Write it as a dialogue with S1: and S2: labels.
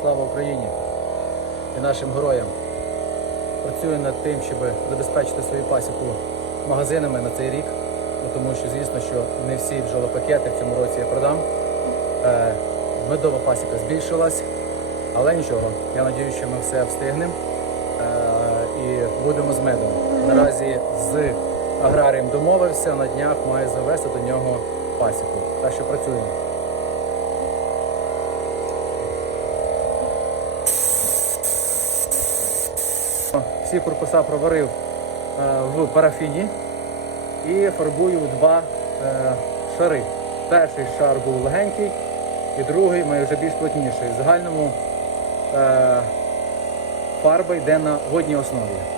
S1: Слава Україні і нашим героям. Працюю над тим, щоб забезпечити свою пасіку магазинами на цей рік, ну, тому що, звісно, що не всі бджолопакети в цьому році я продам. Е, медова пасіка збільшилась, але нічого. Я сподіваюся, що ми все встигнемо е, і будемо з медом. Наразі з аграрієм домовився, на днях маю завести до нього пасіку. Так що працюємо. Всі корпуса проварив е, в парафіні і фарбую два е, шари. Перший шар був легенький, і другий має вже більш плотніший. В загальному е, фарба йде на водній основі.